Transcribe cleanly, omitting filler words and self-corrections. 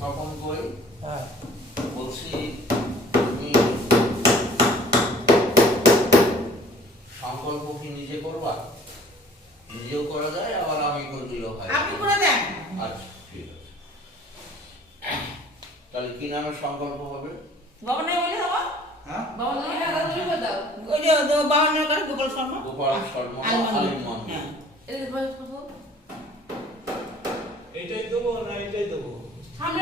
স্বপন কই? হ্যাঁ বলছি তুমি সংকল্প কি নিজে করবা? নিজেও করা যায়, আবার আমি করলেও হয়। আপনি করে দেন। আচ্ছা ঠিক আছে। তাহলে কি নামে সংকল্প হবে? বাবনের বলে হবো? হ্যাঁ বাবনের দাদা তুমি করে দাও। ওই যে বাবনের কাছে গোপাল শর্মা। গোপাল শর্মা আলিম মন্দির। হ্যাঁ। এইটাই দেবো না এইটাই দেবো?